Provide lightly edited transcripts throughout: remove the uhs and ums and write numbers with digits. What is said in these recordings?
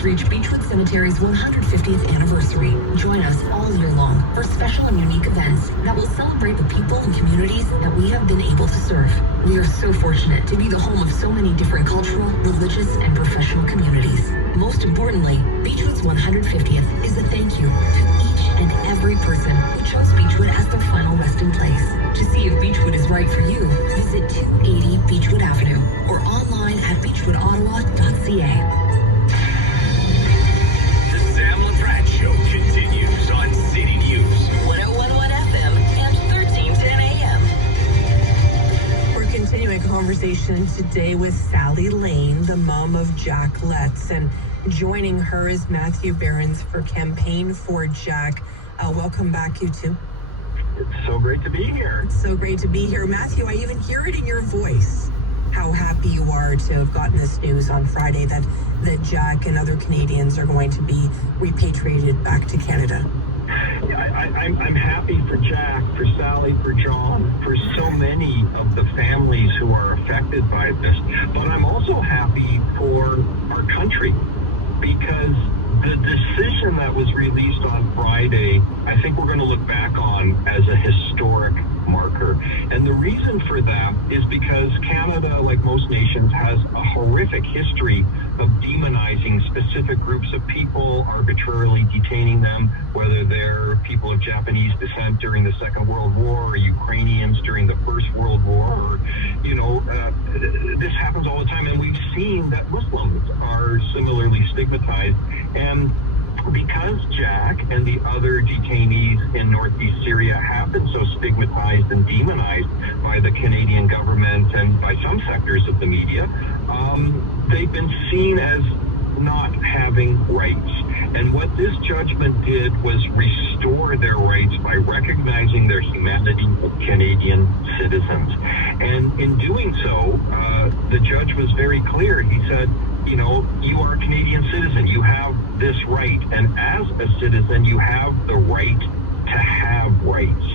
just reached Beechwood Cemetery's 150th anniversary. Join us all year long for special and unique events that will celebrate the people and communities that we have been able to serve. We are so fortunate to be the home of so many different cultural, religious, and professional communities. Most importantly, Beechwood's 150th is a thank you to each and every person who chose Beechwood as their final resting place. To see if Beechwood is right for you, visit 280 Beechwood Avenue or online at beechwoodottawa.ca. The Sam LaPrat Show continues on City News. 101.1 FM and 1310 AM. We're continuing conversation today with Sally Lane, the mom of Jack Letts, and joining her is Matthew Behrens for Campaign for Jack. Welcome back, you two. It's so great to be here. It's so great to be here. Matthew, I even hear it in your voice, how happy you are to have gotten this news on Friday that Jack and other Canadians are going to be repatriated back to Canada. Yeah, I'm happy for Jack, for Sally, for John, for so many of the families who are affected by this. But I'm also happy for our country, because the decision that was released on Friday, I think we're going to look back on as a historic marker. And the reason for that is because Canada, like most nations, has a horrific history of demonizing specific groups of people, arbitrarily detaining them, whether they're people of Japanese descent during the Second World War, or Ukrainians during the First World War, or, this happens all the time. And we've seen that Muslims are similarly stigmatized. And because Jack and the other detainees in northeast Syria have been so stigmatized and demonized by the Canadian government and by some sectors of the media, they've been seen as not having rights. And what this judgment did was restore their rights by recognizing their humanity as Canadian citizens. And in doing so, the judge was very clear. He said, you are a Canadian citizen. You have this right. And as a citizen, you have the right to have rights.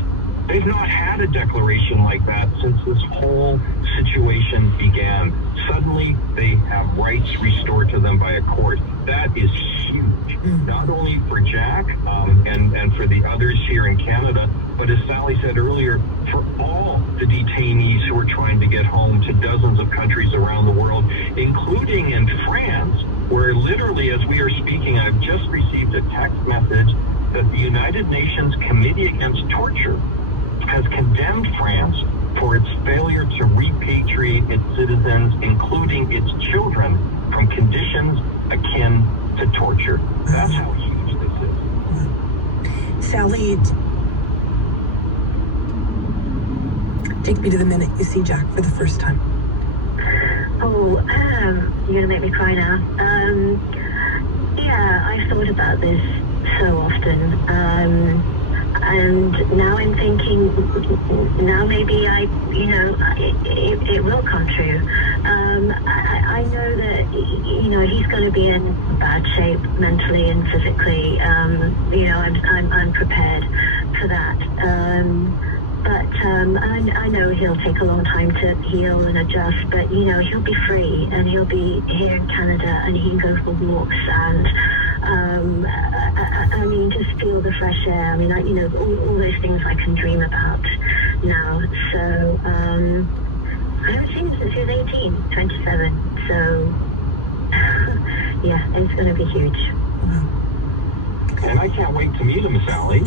They've not had a declaration like that since this whole situation began. Suddenly, they have rights restored to them by a court. That is huge, not only for Jack and for the others here in Canada, but as Sally said earlier, for all the detainees who are trying to get home to dozens of countries around the world, including in France, where literally as we are speaking, I've just received a text message that the United Nations Committee Against Torture has condemned France for its failure to repatriate its citizens, including its children, from conditions akin to torture. That's how huge this is. Sally, take me to the minute you see Jack for the first time. Oh, you're gonna make me cry now. Yeah, I've thought about this so often. And now I'm thinking, now maybe it will come true. I know that, he's going to be in bad shape mentally and physically. I'm prepared for that. But I know he'll take a long time to heal and adjust, but, he'll be free and he'll be here in Canada and he can go for walks and, just feel the fresh air. All those things I can dream about now. So, I haven't seen him since he was 27. So, yeah, it's going to be huge. And I can't wait to meet him, Sally.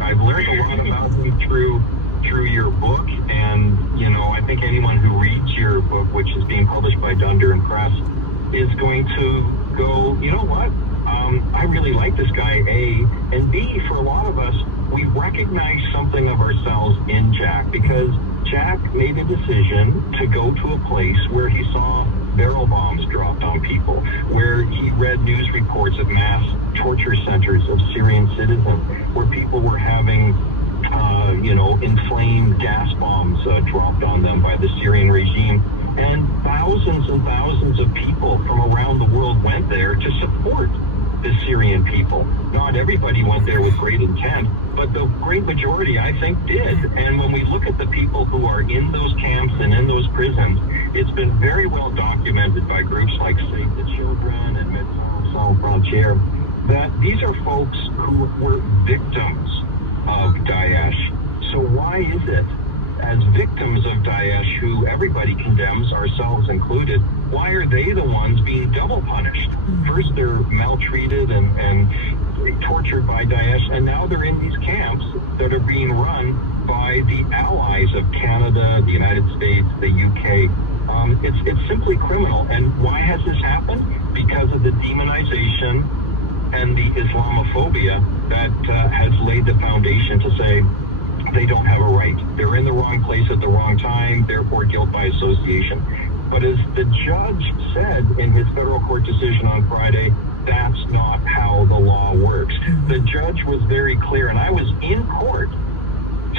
I've learned a lot about him through your book, and I think anyone who reads your book, which is being published by Dunder and Press, is going to go, you know what? I really like this guy, A, and B, for a lot of us, we recognize something of ourselves in Jack, because Jack made a decision to go to a place where he saw barrel bombs dropped on people, where he read news reports of mass torture centers of Syrian citizens, where people were having, inflamed gas bombs dropped on them by the Syrian regime. And thousands of people from around the world went there to support the Syrian people. Not everybody went there with great intent, but the great majority, I think, did. And when we look at the people who are in those camps and in those prisons, it's been very well documented by groups like Save the Children and Midtown Sans Frontières, that these are folks who were victims of Daesh. So why is it, as victims of Daesh, who everybody condemns, ourselves included, why are they the ones being double punished? First, they're maltreated and tortured by Daesh, and now they're in these camps that are being run by the allies of Canada, the United States, the UK. It's simply criminal. And why has this happened? Because of the demonization and the Islamophobia that has laid the foundation to say they don't have a right. They're in the wrong place at the wrong time, therefore guilt by association. But as the judge said in his federal court decision on Friday, that's not how the law works. The judge was very clear, and I was in court,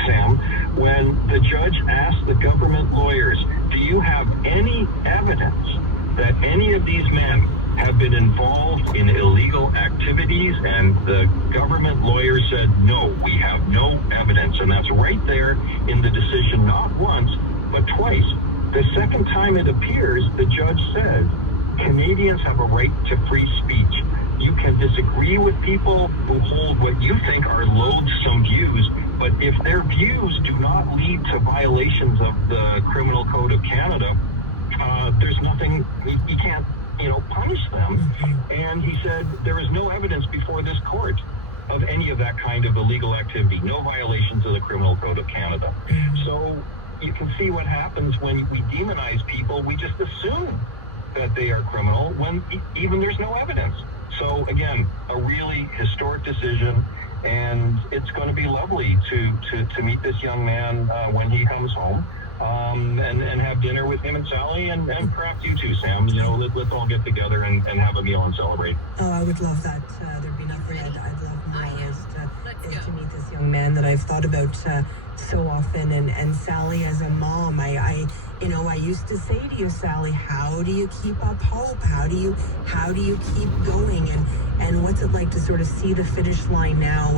Sam, when the judge asked the government lawyers, do you have any evidence that any of these men have been involved in illegal activities? And the government lawyer said, no, we have no evidence. And that's right there in the decision, not once, but twice. The second time it appears, the judge says, Canadians have a right to free speech. You can disagree with people who hold what you think are loathsome views, but if their views do not lead to violations of the Criminal Code of Canada, there's nothing, you can't, punish them. And he said there is no evidence before this court of any of that kind of illegal activity, no violations of the Criminal Code of Canada. So you can see what happens when we demonize people. We just assume that they are criminal when even there's no evidence. So again, a really historic decision, and it's going to be lovely to meet this young man when he comes home, and have dinner with him and Sally, and perhaps you too, Sam. Let's all get together and have a meal and celebrate. Oh, I would love that. There'd be nothing I'd love more is to meet this young man that I've thought about so often. And Sally, as a mom, I used to say to you, Sally, how do you keep up hope? How do you keep going? And what's it like to sort of see the finish line now?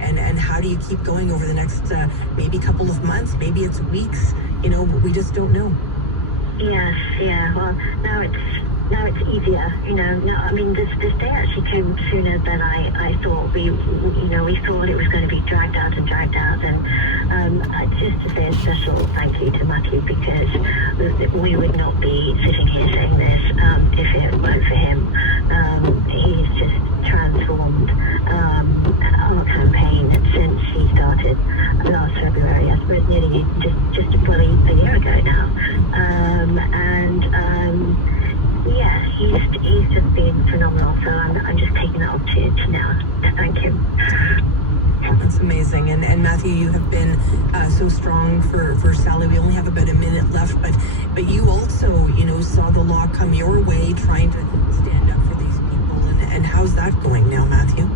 And how do you keep going over the next maybe couple of months? Maybe it's weeks. We just don't know. Yes, yeah. Well, now it's easier. Now, I mean, this day actually came sooner than I thought. We thought it was going to be dragged out. And just to say a special thank you to Matthew, because we would not be sitting here saying this if it weren't for him. He's just transformed our campaign since he started last February. I suppose nearly just about a year ago now. Yeah, he's just been phenomenal. So I'm just taking that opportunity now to thank him. That's amazing. And Matthew, you have been so strong for Sally. We only have about a minute left, but you also, saw the law come your way, trying to stand up for these people. And how's that going now, Matthew?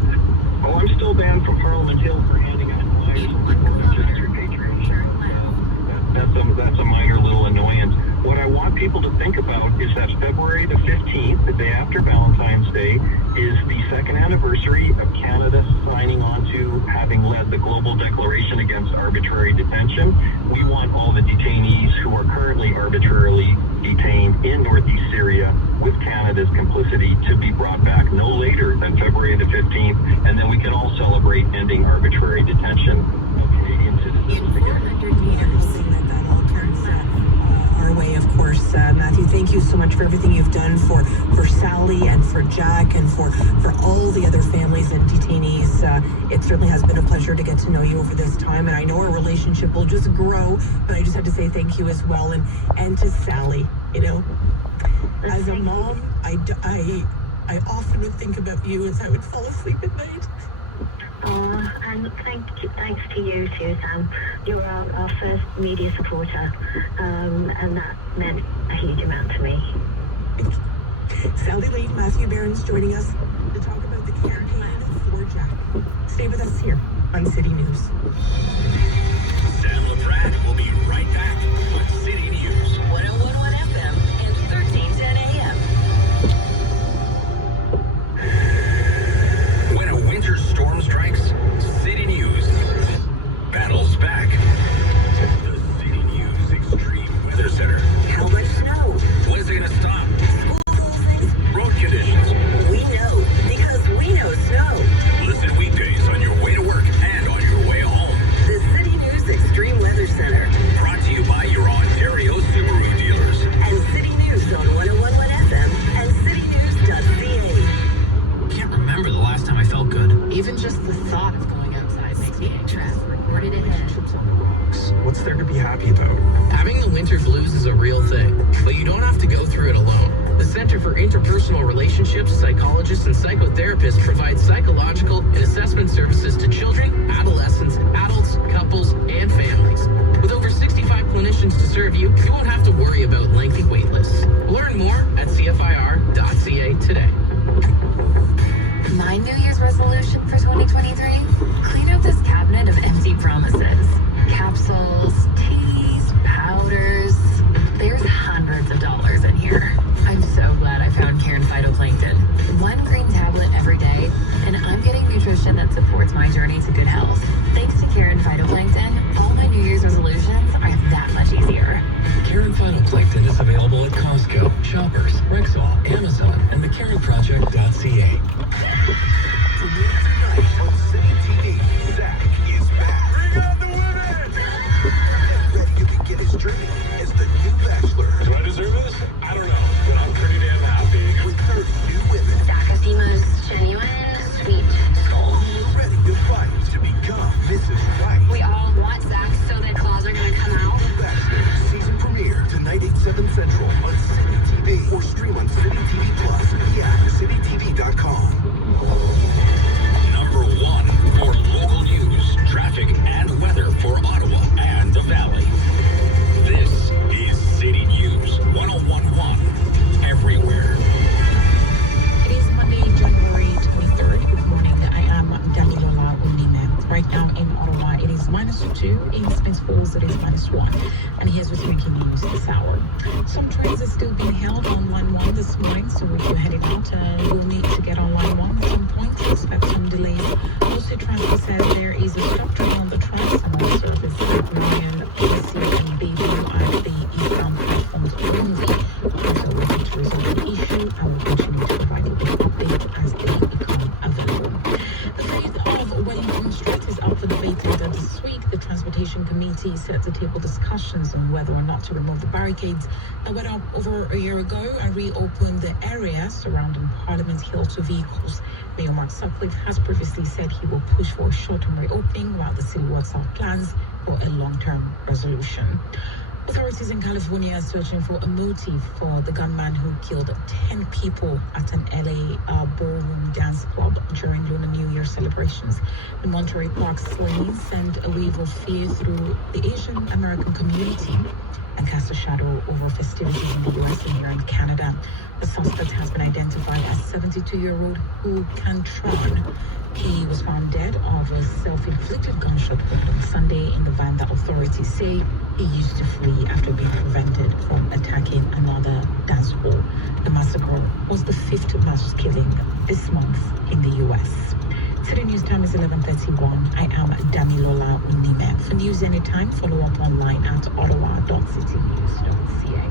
Oh, I'm still banned from Parliament Hill for handing out flyers and just repatriation. That's a minor little annoyance. What I want people to think about is that February the 15th, the day after Valentine's Day, is the second anniversary of Canada signing on to having led the global declaration against arbitrary detention. We want all the detainees who are currently arbitrarily detained in northeast Syria with Canada's complicity to be brought back no later than February the 15th, and then we can all celebrate ending arbitrary detention of Canadian citizens again. That all turns our way, of course. Matthew, thank you so much for everything you've done for Sally and for Jack and for all the other families and detainees. It certainly has been a pleasure to get to know you over this time, and I know our relationship will just grow, but I just have to say thank you as well, and to Sally. As a mom, I often would think about you as I would fall asleep at night. Oh, and thanks to you too, Sam. You were our first media supporter, and that meant a huge amount to me. Sally Lane, Matthew Behrens joining us to talk about the campaign for Jack. Stay with us here on City News. Sam LaPrat will be right back with City News. 101.1 FM and 1310 AM. When a winter storm strikes, City News battles back. The City News Extreme Weather Center. How much snow? When's it gonna stop? School closings? Road conditions. We know blues. What's there to be happy about? Having the winter blues is a real thing, but you don't have to go through it alone. The Center for Interpersonal Relationships, psychologists, and psychotherapists provide psychological and assessment services to children, adolescents, adults, couples, and families. With over 65 clinicians to serve you, you won't have to worry about lengthy wait lists. Learn more at cfir.ca today. My New Year's resolution for 2023? Clean out this cabinet of empty promises. Capsules, teas, powders. There's hundreds of dollars in here. I'm so glad I found Karen Phytoplankton. One green tablet every day, and I'm getting nutrition that supports my journey to good health. Thanks to Karen Phytoplankton, all my New Year's resolutions are that much easier. Karen Phytoplankton is available at Costco, Shoppers, Rexall, Amazon, and theKarenProject.ca. Tonight on City TV, Zach is back. Bring out the women! Ready to begin his journey as the new bachelor. Do I deserve this? I don't know, but I'm pretty damn happy. With 30 new women. Zach is the most genuine, sweet soul. Ready to fight to become Mrs. Right. We all want Zach, so the claws are gonna come out. Bachelor season premiere tonight 8/7 Central on City TV or stream on City TV Plus via citytv.com. Number one for local news, traffic, and weather for Ottawa and the Valley. This is City News 1011 everywhere. It is Monday, January 23rd. Good morning. I am Daniela Unime. Right now in Ottawa, it is -2. In Smith Falls, it is -1. And here's what's making news this hour. Some trains are still being held on line 1 this morning, so if you're heading out, you'll need to get on line 1 at some point. Expect some delays. Also, Transport says there is a stop train on the tracks and one service at Marion, Plessis, and Bayview at the eastbound platforms only. Also, working to resolve the issue, I will continue to provide you with updates as they become available. The fate of Wellington Street is up for debate later this week. The Transportation Committee set to table discussions on whether or not to remove the barricades that went up over a year ago and reopen the area surrounding Parliament Hill to vehicles. Mayor Mark Sutcliffe has previously said he will push for a short-term reopening while the city works out plans for a long-term resolution. Authorities in California are searching for a motive for the gunman who killed 10 people at an LA ballroom dance club during Lunar New Year celebrations. The Monterey Park slaying sent a wave of fear through the Asian American community and cast a shadow over festivities in the US and here in Canada. The suspect has been identified as 72-year-old Hu Cantron. He was found dead of a self-inflicted gunshot wound on Sunday in the van that authorities say he used to flee after being prevented from attacking another dance hall. The massacre was the 5th mass killing this month in the US. City News time is 11:31. I am Damilola Unime. For news anytime, follow up online at ottawa.citynews.ca.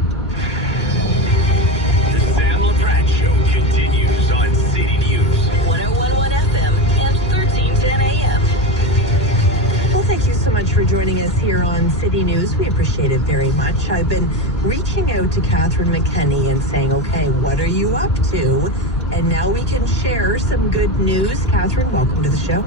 The Sam LaPrade Show continues on City News 1011 FM and 1310 AM. Well, thank you so much for joining us here on City News. We appreciate it very much. I've been reaching out to Catherine McKenney and saying, okay, what are you up to? And now we can share some good news. Catherine, welcome to the show.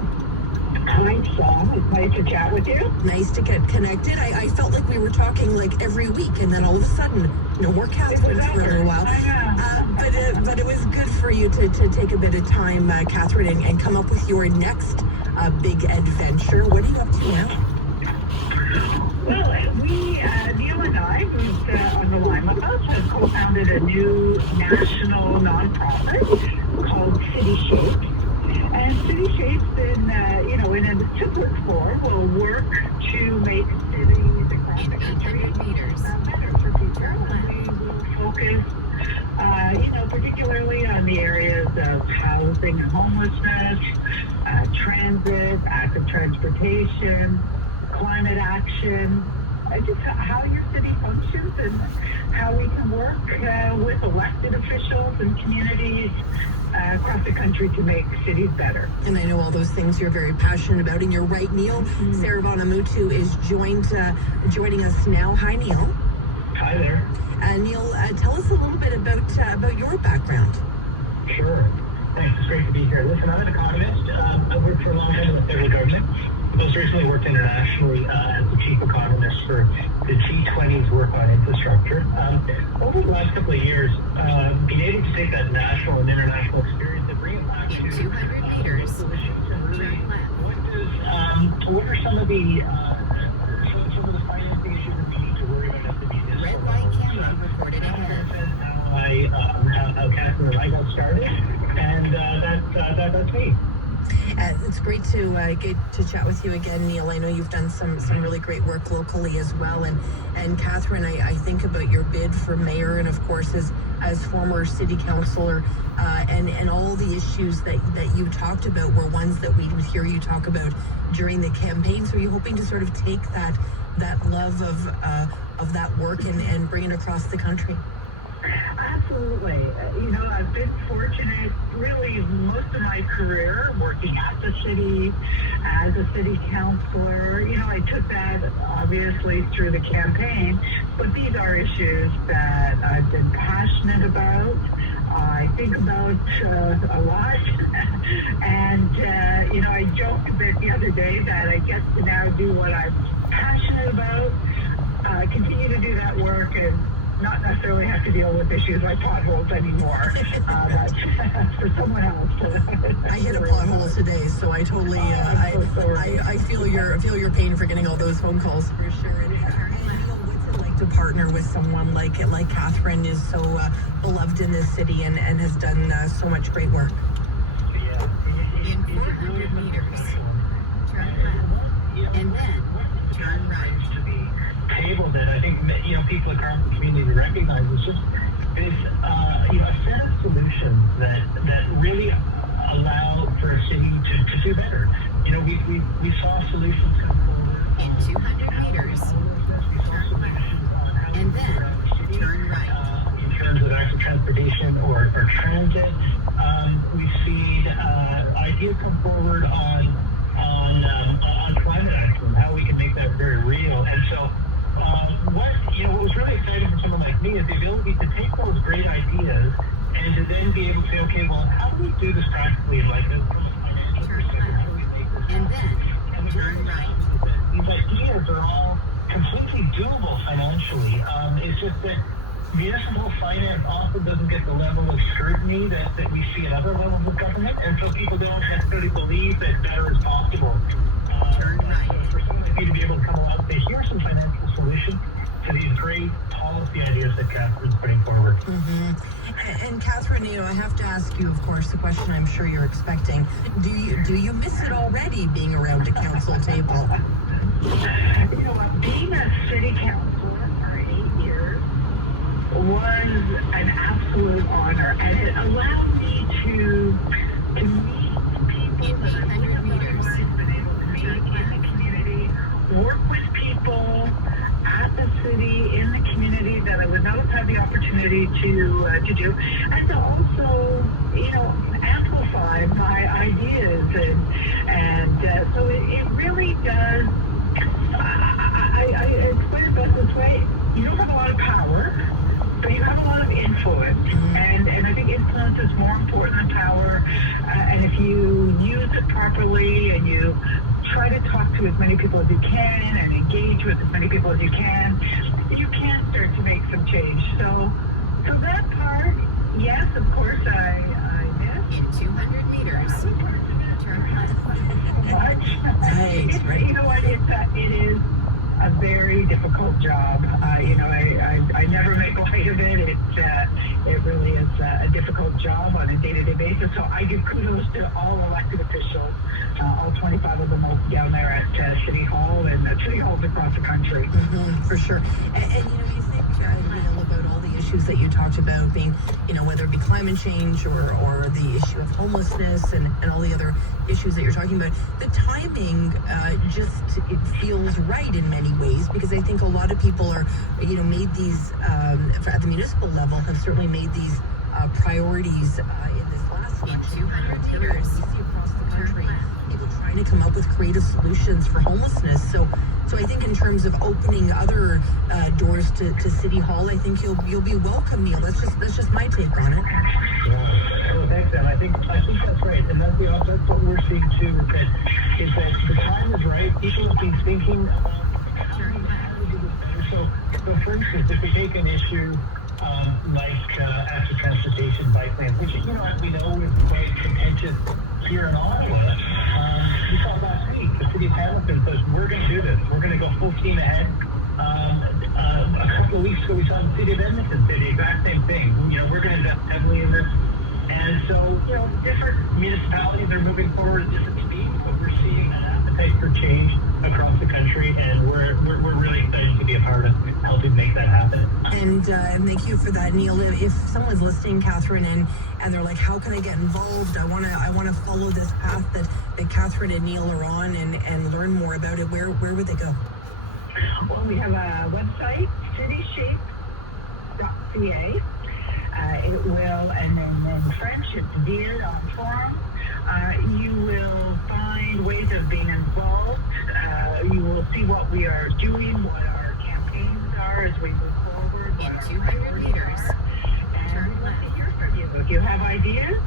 Hi, Sam. It's nice to chat with you. Nice to get connected. I felt like we were talking like every week, and then all of a sudden, no more Catherine for a little while. But it was good for you to take a bit of time, Catherine, and come up with your next big adventure. What are you up to now? Well, we, Neil and I, who's on the line with us, have co-founded a new national nonprofit called City Shapes. And City Shapes, in a simplest form, will work to make cities across the country better for people. We will focus, particularly on the areas of housing and homelessness, transit, active transportation, climate action, just how your city functions and how we can work with elected officials and communities across the country to make cities better. And I know all those things you're very passionate about, and you're right, Neil. Saravana Mutu is joining us now. Hi, Neil. Hi there. Neil, tell us a little bit about your background. Sure. Thanks. It's great to be here. Listen, I'm an economist. I've worked for a long time in the federal government. Most recently worked internationally as the chief economist cities work on infrastructure. Over the last couple of years, being able to take that national and international experience and bring it back to 200 meters. local issues and really what are some of the financing issues that we need to worry about at the municipal Red light level? camera reported ahead. How Catherine and I got started, and that's me. It's great to get to chat with you again, Neil. I know you've done some really great work locally as well. And Catherine, I think about your bid for mayor, and of course as former city councillor, and all the issues that you talked about were ones that we would hear you talk about during the campaign. So are you hoping to sort of take that love of that work and bring it across the country? Absolutely. I've been fortunate really most of my career working at the city as a city councillor. I took that obviously through the campaign, but these are issues that I've been passionate about. I think about a lot. And, I joked a bit the other day that I get to now do what I'm passionate about, continue to do that work, and not necessarily have to deal with issues like potholes anymore. That's for someone else. I hit a pothole today, so I totally I feel your pain for getting all those phone calls for sure. And what's it like to partner with someone like Catherine is so beloved in this city and has done so much great work? In 400 meters, turn left, and then turn right. Table that I think people across the community recognize is just this a set of solutions that really allow for a city to do better. We saw solutions come forward In 200 meters, turn left, and then turn right. In terms of active transportation or transit. We've seen ideas come forward on climate action, how we can make that very real. And so what was really exciting for someone like me is the ability to take those great ideas and to then be able to say, okay, well, how do we do this practically in life? Turn left, and then turn right. These ideas are all completely doable financially. It's just that municipal finance often doesn't get the level of scrutiny that we see at other levels of government, and so people don't necessarily believe that better is possible. Turn right. So for someone like you to be able to come along and say, here's some financial solutions to these great policy ideas that Catherine's putting forward. Mm-hmm. And Catherine, I have to ask you, of course, the question I'm sure you're expecting. Do you miss it already, being around a council table? Being a city councilor for 8 years was an absolute honor, and it allowed me to meet people In that I 800 meters, I've been able to meet in the community, work with people at the city, in the community that I would not have had the opportunity to do, and to also, amplify my ideas, and so it really does. I explain it best this way: you don't have a lot of power, but you have a lot of influence, and I think influence is more important than power. And if you use it properly and you try to talk to as many people as you can and engage with as many people as you can start to make some change. So that part, yes, of course, I miss. in 200 meters, turn left. You know what? It is a very difficult job. I never make light of it. It really is a difficult job on a day-to-day basis. So I give kudos to all elected officials, all 25 of them down there at City Hall and City Halls across the country. Mm-hmm, for sure. And you think, Neil, about all the issues that you talked about being, whether it be climate change or the issue of homelessness and all the other issues that you're talking about, the timing it feels right in many ways, because I think a lot of people are, made these, at the municipal level, have certainly made these priorities in this last election. 200 meters, We see across the country people trying to come up with creative solutions for homelessness. So I think in terms of opening other doors to City Hall, I think you'll be welcome, Neil. That's just my take on it. Well, thanks, Em. I think that's right, and that's what we're seeing too. Is that the time is right. People have been thinking about. So So for instance, if we take an issue like active transportation bike lanes, which, as we know, is quite contentious here in Ottawa, we saw last week, the city of Hamilton says, we're going to do this. We're going to go full steam ahead. A couple of weeks ago, we saw the city of Edmonton say the exact same thing. We're going to invest heavily in this. And so, different municipalities are moving forward at different speeds, but we're seeing an appetite for change across the country, and we're really excited to be a part of helping make that happen. And thank you for that, Neil. If someone's listening, Catherine, and they're like, how can I get involved? I want to follow this path that Catherine and Neil are on and learn more about it. Where would they go? Well, we have a website, cityshape.ca. It will, and then in French, it's Deal on Forum. You will find ways of being involved. You will see what we are doing, what our campaigns are as we move forward, what our 200 meters. and we'd love to hear from you. If you have ideas,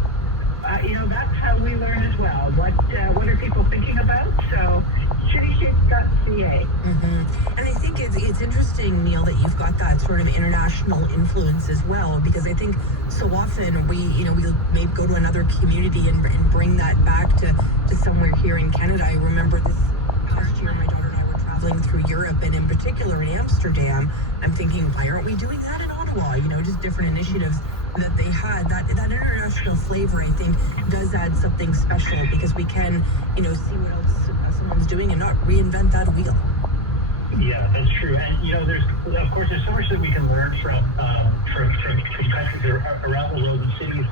that's how we learn as well. What are people thinking about? So, cityshape.ca. And I think it's interesting, Neil, that you've got that sort of international influence as well, because I think so often we maybe go to another community and bring that back to somewhere here in Canada. I remember this past year, my daughter and I were traveling through Europe, and in particular in Amsterdam. I'm thinking, why aren't we doing that in Ottawa? Just different initiatives that they had. That international flavor, I think, does add something special, because we can, see what else someone's doing and not reinvent that wheel. Yeah, that's true. And there's so much that we can learn from countries around the world and cities